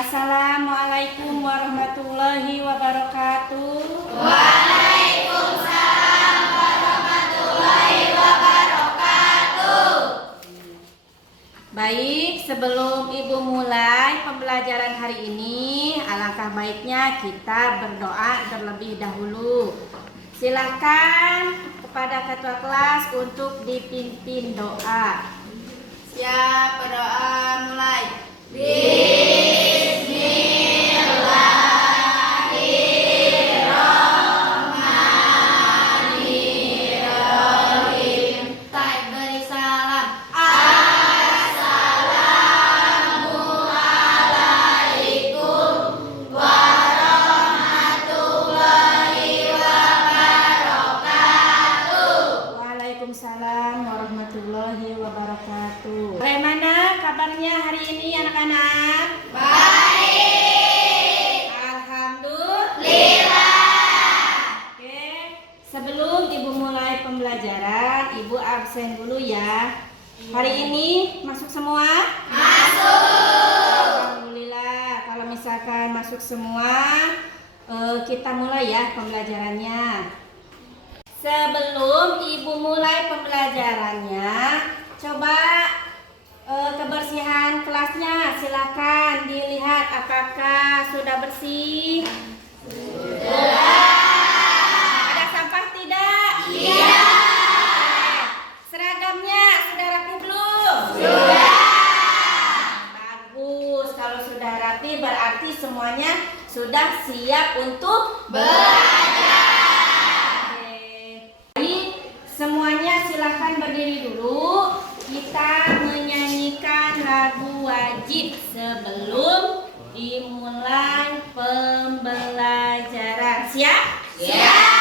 Assalamualaikum warahmatullahi wabarakatuh. Waalaikumsalam warahmatullahi wabarakatuh. Baik, sebelum Ibu mulai pembelajaran hari ini, alangkah baiknya kita berdoa terlebih dahulu. Silakan kepada ketua kelas untuk dipimpin doa. Siap, berdoa mulai. Bismillahirrahmanirrahim. Baik, beri salam. Assalamualaikum warahmatullahi wabarakatuh. Waalaikumsalam warahmatullahi wabarakatuh. Bagaimana kabarnya hari ini anak-anak? Baik. Alhamdulillah. Oke, sebelum Ibu mulai pembelajaran, Ibu absen dulu ya. Hari ini masuk semua? Masuk. Alhamdulillah. Kalau misalkan masuk semua, kita mulai ya pembelajarannya. Sebelum Ibu mulai pembelajarannya, coba kebersihan kelasnya silakan dilihat apakah sudah bersih. Ada sampah tidak? Iya. Seragamnya sudah rapi belum? Sudah. Bagus, kalau sudah rapi berarti semuanya sudah siap untuk Belajar. Oke. Jadi semuanya silakan berdiri dulu. Kita menyanyikan lagu wajib sebelum dimulai pembelajaran. Siap? Siap.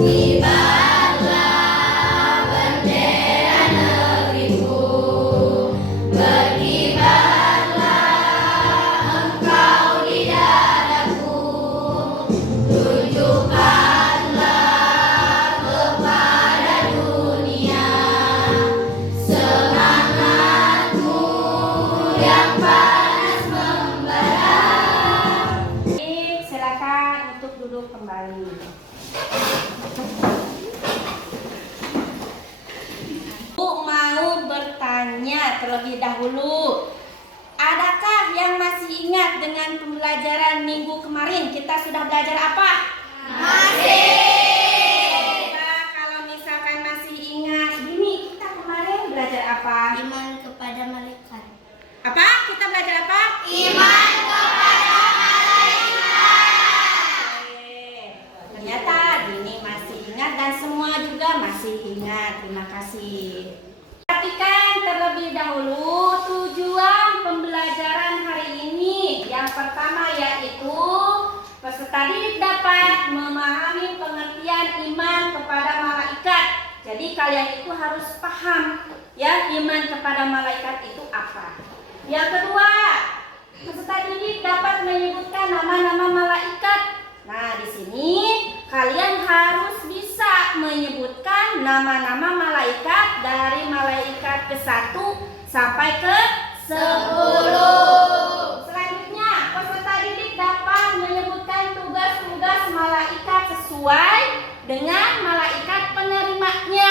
Berkibarlah bendera negeriku, berkibarlah engkau di dadaku, tunjukkanlah kepada dunia semangatmu yang panas membara. Baik, silakan untuk duduk kembali. Bu mau bertanya terlebih dahulu. Adakah yang masih ingat dengan pembelajaran minggu kemarin? Kita sudah belajar apa? Masih. Coba kalau misalkan masih ingat, Bimi, kita kemarin belajar apa? Iman kepada malaikat. Apa? Kita belajar apa? Iman kepada malaikat. Oke. Ternyata Dini masih ingat dan semua juga masih ingat. Terima kasih. Perhatikan terlebih dahulu tujuan pembelajaran hari ini. Yang pertama yaitu peserta didik dapat memahami pengertian iman kepada malaikat. Jadi kalian itu harus paham ya, iman kepada malaikat itu apa. Yang kedua, peserta didik dapat menyebutkan nama-nama malaikat. Nah, di sini kalian harus bisa menyebutkan nama-nama malaikat dari malaikat ke-1 sampai ke-10. Selanjutnya, peserta didik dapat menyebutkan tugas-tugas malaikat sesuai dengan malaikat penerimanya.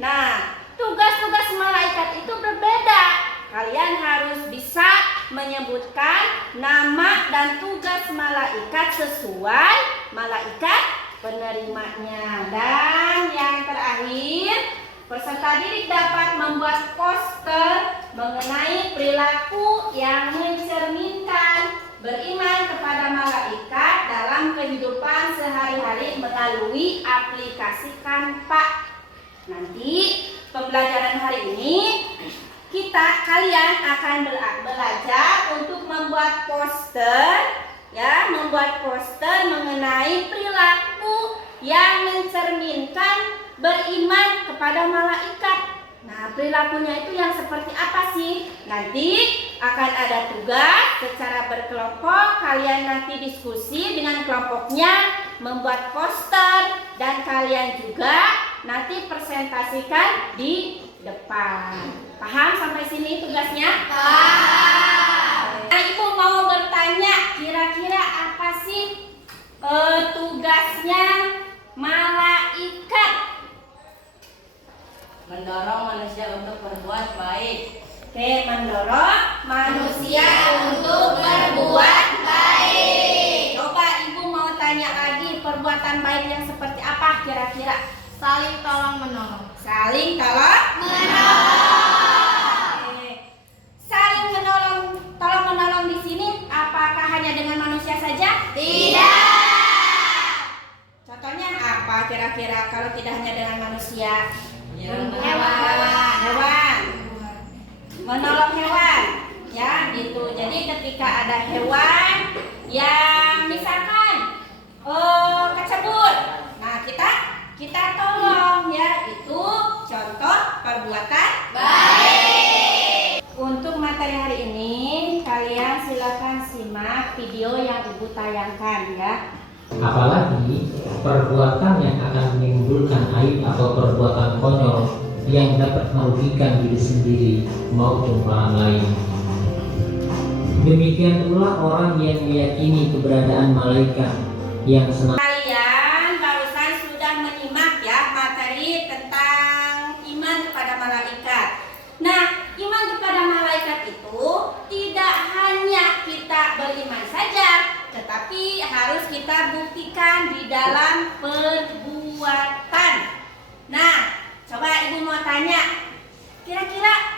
Nah, tugas-tugas malaikat itu berbeda. Kalian harus bisa menyebutkan nama dan tugas malaikat sesuai malaikat penerimanya. Dan yang terakhir, peserta didik dapat membuat poster mengenai perilaku yang mencerminkan beriman kepada malaikat dalam kehidupan sehari-hari melalui aplikasi Canva. Nanti pembelajaran hari ini kalian akan belajar untuk membuat poster ya, membuat poster mengenai perilaku yang mencerminkan beriman kepada malaikat. Nah, perilakunya itu yang seperti apa sih? Nanti akan ada tugas secara berkelompok. Kalian nanti diskusi dengan kelompoknya, membuat poster, dan kalian juga nanti presentasikan di depan. Paham sampai sini tugasnya? Paham. Nah, Ibu mau bertanya, kira-kira apa sih tugasnya malaikat? Mendorong manusia untuk berbuat baik. Oke, mendorong manusia untuk berbuat baik. Coba Ibu mau tanya lagi, perbuatan baik yang seperti apa kira-kira? Saling tolong menolong. Saling tolong Menolong. Oke. Saling tolong menolong di sini apakah hanya dengan manusia saja? Tidak. Contohnya apa kira-kira kalau tidak hanya dengan manusia? Hewan. Menolong hewan, ya gitu. Jadi ketika ada hewan yang misalkan kecebur, nah kita tolong, ya itu contoh perbuatan Baik. Untuk materi hari ini kalian silakan simak video yang Ibu tayangkan ya. Apalagi perbuatan yang akan menimbulkan aib atau perbuatan konyol yang dapat merugikan diri sendiri maupun orang lain. Demikian pula orang yang meyakini keberadaan malaikat yang senang. Kalian barusan sudah menyimak ya materi tentang iman kepada malaikat. Nah, iman kepada malaikat itu tidak hanya kita beriman saja, tetapi harus kita buktikan di dalam perbuatan. Nah, coba Ibu mau tanya, kira-kira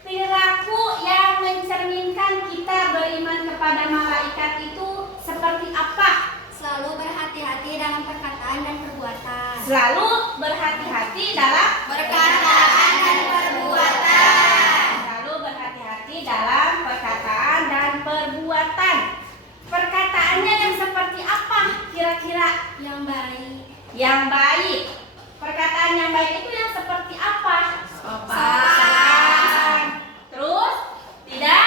perilaku yang mencerminkan kita beriman kepada malaikat itu seperti apa? Selalu berhati-hati dalam perkataan dan perbuatan. Selalu berhati-hati dalam Perkataan dan perbuatan. Selalu berhati-hati dalam perkataan dan perbuatan. Perkataannya yang seperti apa kira-kira? Yang baik. Yang baik. Perkataan yang baik itu yang seperti apa? Sopan. Terus tidak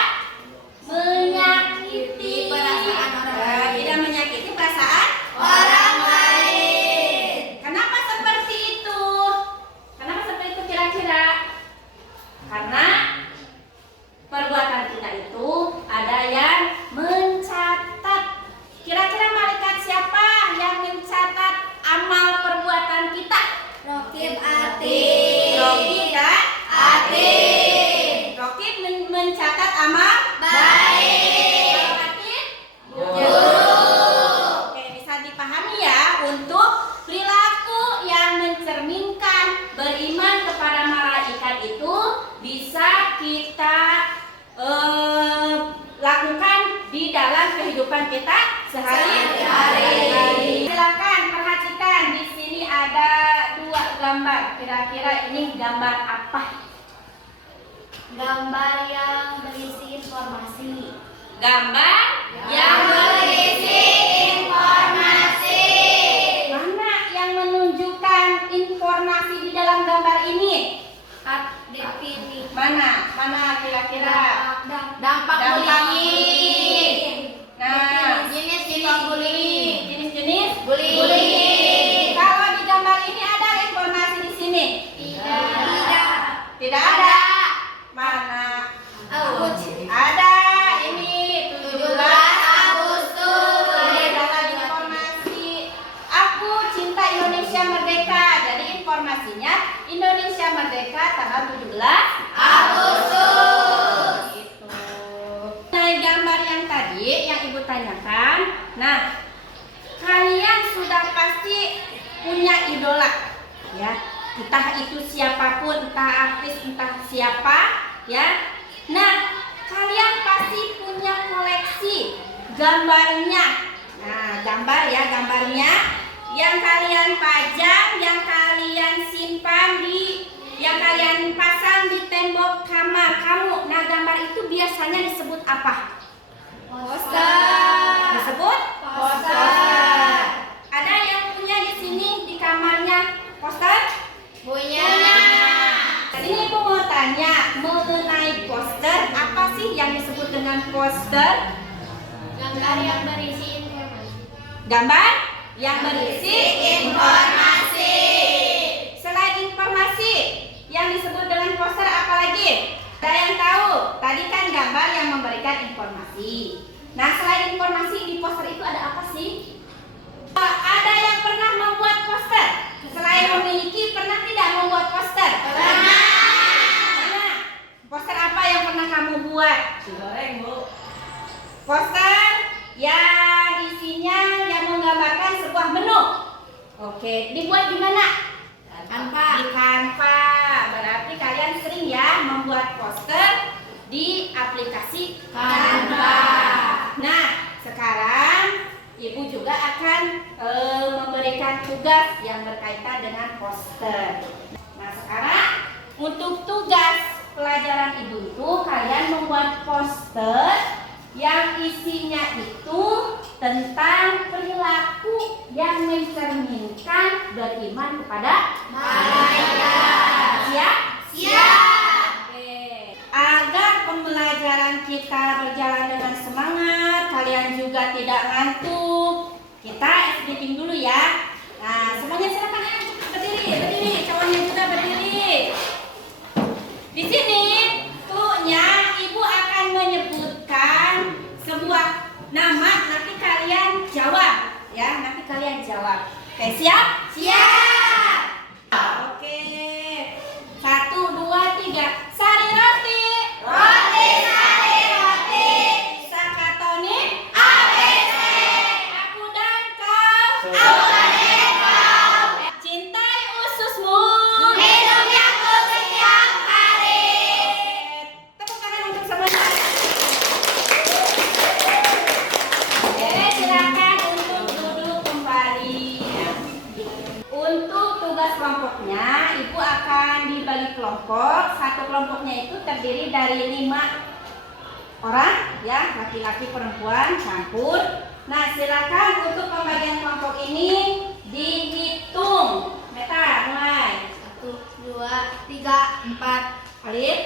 menyakiti Perasaan orang lain. Tidak menyakiti perasaan Orang lain. Kenapa seperti itu? Kenapa seperti itu kira-kira? Karena perbuatan kita itu ada yang mencatat. Kira-kira malaikat siapa yang mencatat amal perbuatan kita? Rokib Atid. Rokib dan Atid. Rokib mencatat amal Baik. Kalau Atid? Buruk. Oke, bisa dipahami ya, untuk perilaku yang mencerminkan beriman kepada malaikat itu bisa kita lakukan di dalam kehidupan kita sehari-hari. Silakan perhatikan, di sini ada 2 gambar. Kira-kira ini gambar apa? Gambar yang berisi informasi. Gambar yang berisi informasi. mana yang menunjukkan informasi di dalam gambar ini? Definisi. Mana kira-kira? Dampak bullying. Nah, Jenis-jenis bullying. jenis-jenis Bullying. Kalau di gambar ini ada informasi di sini? Tidak. Tidak ada. Mana? Ada. Ini 17 Agustus. Ini adalah informasi Aku Cinta Indonesia Merdeka. Jadi informasinya Indonesia Merdeka tanggal 17 Agustus. Gitu. Nah, gambar yang tadi yang Ibu tanyakan. Nah, kalian sudah pasti punya idola, ya. Entah itu siapapun, entah artis, entah siapa, ya. Nah, kalian pasti punya koleksi gambarnya. Nah, gambar ya, gambarnya yang kalian pajang, yang kalian simpan yang kalian pasang di tembok kamar kamu. Nah, gambar itu biasanya disebut apa? Poster. Disebut Poster. Ada yang punya di sini di kamarnya poster? Punya. Sini Ibu mau poster? Gambar yang berisi informasi. Gambar yang berisi informasi. Selain informasi yang disebut dengan poster apa lagi? Ada yang tahu? Tadi kan gambar yang memberikan informasi. Nah, selain informasi di poster itu ada apa sih? Ada yang pernah membuat poster? Selain memiliki, pernah tidak membuat poster? Pernah. Poster apa yang pernah kamu buat? Goreng, Bu. Poster yang isinya yang menggambarkan sebuah menu. Oke, dibuat di mana? Canva. Di Canva. Berarti kalian sering ya membuat poster di aplikasi Canva. Nah, sekarang Ibu juga akan memberikan tugas yang berkaitan dengan poster. Nah, sekarang untuk tugas pelajaran Ibu itu kalian membuat poster yang isinya itu tentang perilaku yang mencerminkan beriman kepada malaikat. Siap? Siap. Oke. Agar pembelajaran kita berjalan dengan semangat, kalian juga tidak ngantuk. Kita editing dulu ya. Nah, semuanya silakan berdiri, cowoknya juga berdiri. Di sini tuhnya Ibu akan menyebutkan sebuah nama, nanti kalian jawab ya, nanti kalian jawab. Oke, siap? Siap. Oke. 1, 2, 3. Sari roti. Roti, sari roti. Sakatoni. ABC. Aku dan kau. Aku dan kau. Cintai ususmu. Minumnya aku setiap hari. Tepuk tangan untuk semuanya. Oke, silakan untuk duduk kembali. Untuk tugas kelompoknya, Ibu akan dibagi kelompok. Satu kelompoknya itu terdiri dari 5 orang, ya, laki-laki perempuan campur. Nah, silakan untuk pembagian kelompok ini dihitung. Meta, mulai. 1, 2, 3, 4. Alif.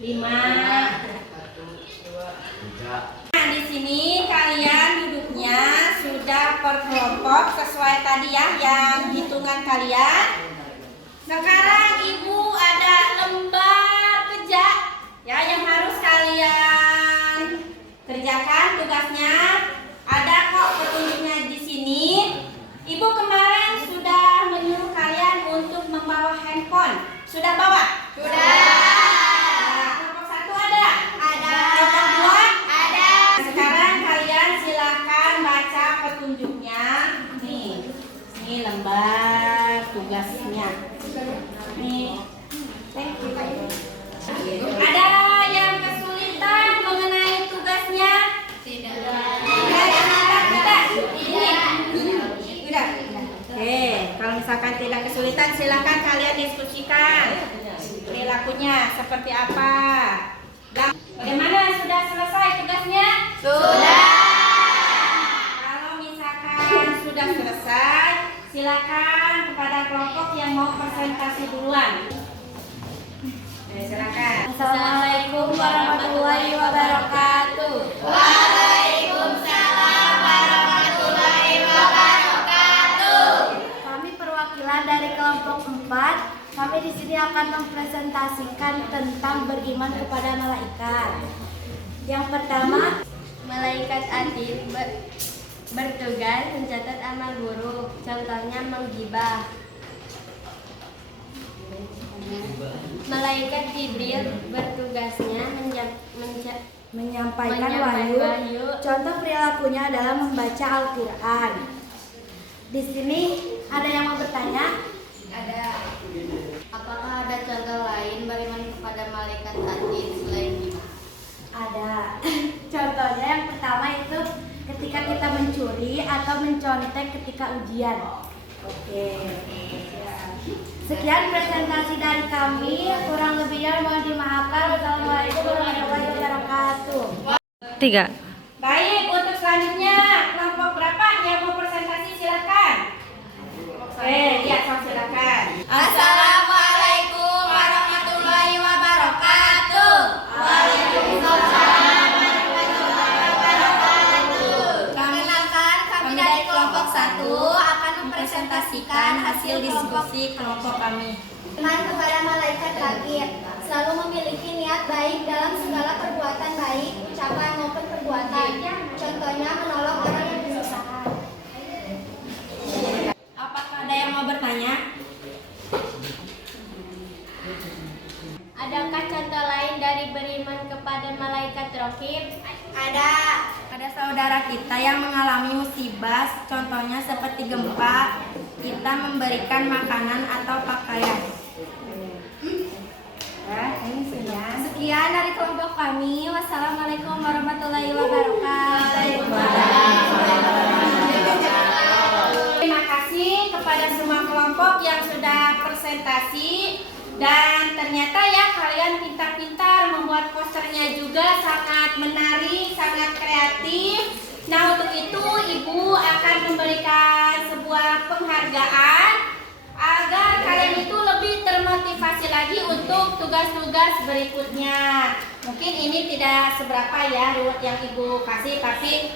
5. Nah, di sini kalian duduknya sudah per kelompok sesuai tadi ya yang hitungan kalian. Sekarang Ibu ada lembar kerja ya yang harus kalian kerjakan tugasnya. Ada kok petunjuknya di sini. Ibu kemarin sudah menyuruh kalian untuk membawa handphone. Sudah bawa? Sudah. Nah, kelompok 1 ada? Ada. Kelompok 2? Ada. Sekarang kalian silakan baca petunjuknya. Nih, ini lembar tugasnya. Nih, thank you. Ada yang kesulitan mengenai tugasnya? Tidak. Tidak. Oke, kalau misalkan tidak kesulitan, silakan kalian diskusikan perilakunya seperti apa. Bagaimana, sudah selesai tugasnya? Sudah. Kalau misalkan sudah selesai, silakan kepada kelompok yang mau presentasi duluan. Silakan. Assalamualaikum warahmatullahi wabarakatuh. Waalaikumsalam warahmatullahi wabarakatuh. Kami perwakilan dari kelompok 4. Kami di sini akan mempresentasikan tentang beriman kepada malaikat. Yang pertama, malaikat adil bertugas mencatat amal buruk. Contohnya menggibah. Malaikat Jibril bertugasnya menyampaikan wahyu. Contoh perilakunya adalah membaca Al-Quran. Di sini ada yang mau bertanya? Ada. Apakah ada contoh lain beriman kepada malaikat adil selain ini? Ada. Contohnya yang pertama itu ketika kita mencuri atau mencontek ketika ujian. Oke. Sekian presentasi dari kami. Kurang lebihnya mohon dimaafkan. Wassalamualaikum warahmatullahi wabarakatuh. 3. Baik, untuk selanjutnya kelompok berapa yang mau presentasi silakan. Ya, silakan. Assalamualaikum warahmatullahi wabarakatuh. Waalaikumsalam warahmatullahi 1 akan mempresentasikan hasil diskusi kelompok kami. Iman kepada malaikat langit, selalu memiliki niat baik dalam segala perbuatan baik, ucapan maupun perbuatan. Contohnya menolong orang yang kesusahan. Apakah ada yang mau bertanya? Adakah contoh lain dari beriman kepada malaikat Raqib? Ada saudara kita yang mengalami musibah, contohnya seperti gempa, kita memberikan makanan atau pakaian. Sekian dari kelompok kami. Wassalamualaikum warahmatullahi wabarakatuh. Terima kasih kepada semua kelompok yang sudah presentasi. Dan ternyata ya kalian pintar-pintar membuat posternya juga sangat menarik, sangat kreatif. Nah untuk itu Ibu akan memberikan sebuah penghargaan agar kalian itu lebih termotivasi lagi untuk tugas-tugas berikutnya. Mungkin ini tidak seberapa ya reward yang Ibu kasih, tapi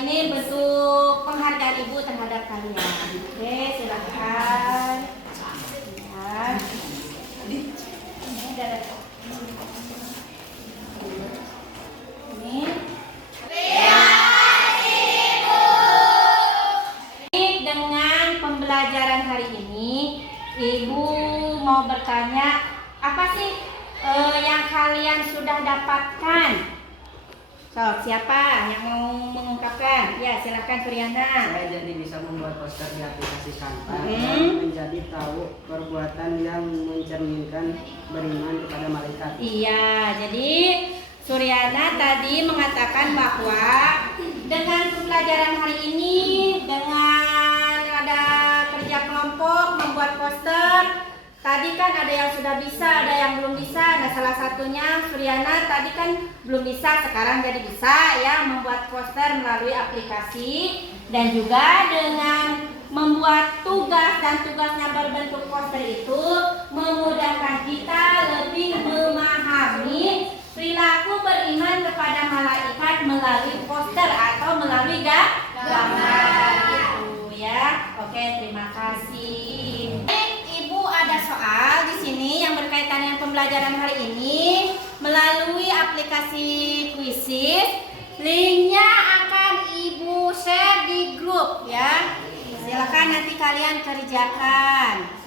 ini bentuk penghargaan Ibu terhadap kalian. Oke, silakan. Ya. Dengan pembelajaran hari ini, Ibu mau bertanya, apa sih yang kalian sudah dapatkan? So, siapa yang mau mengungkapkan? Ya, silakan Suryana. Saya jadi bisa membuat poster di aplikasi Canva dan menjadi tahu perbuatan yang mencerminkan beriman kepada malaikat. Iya, jadi Suryana tadi mengatakan bahwa dengan pembelajaran hari ini, dengan ada kerja kelompok, membuat poster, tadi kan ada yang sudah bisa, ada yang belum bisa. Nah salah satunya Suryana tadi kan belum bisa, sekarang jadi bisa ya membuat poster melalui aplikasi. Dan juga dengan membuat tugas dan tugasnya berbentuk poster itu memudahkan kita lebih memahami perilaku beriman kepada malaikat melalui poster atau melalui gambar gitu ya. Oke, terima kasih. Ibu ada soal di sini yang berkaitan dengan pembelajaran hari ini melalui aplikasi Quizizz. Linknya akan Ibu share di grup ya. Silakan nanti kalian kerjakan.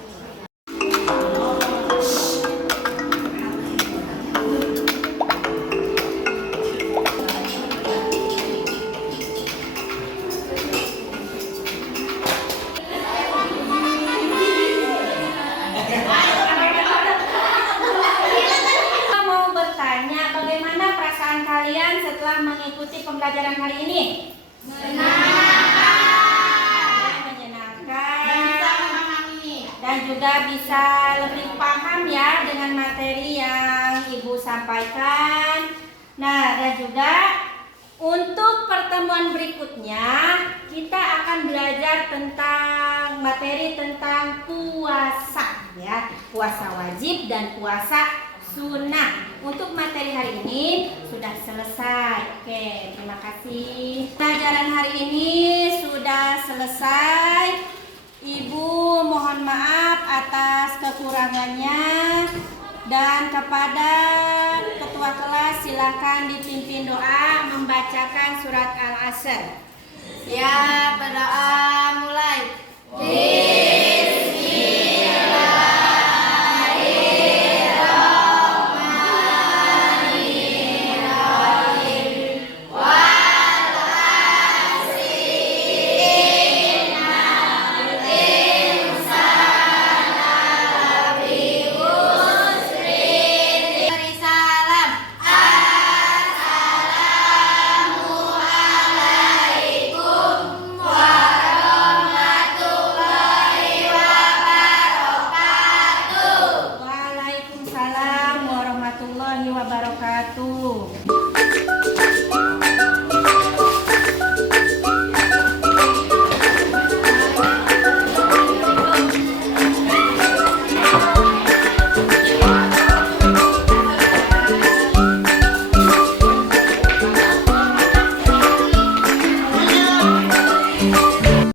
Kalian setelah mengikuti pembelajaran hari ini? Menyenangkan. Dan juga bisa lebih paham ya dengan materi yang Ibu sampaikan. Nah, dan juga untuk pertemuan berikutnya kita akan belajar tentang materi tentang puasa ya, puasa wajib dan puasa sunnah. Untuk materi hari ini sudah selesai. Oke, terima kasih. Pelajaran hari ini sudah selesai. Ibu mohon maaf atas kekurangannya. Dan kepada ketua kelas silakan dipimpin doa membacakan surat Al-Asr. Ya, berdoa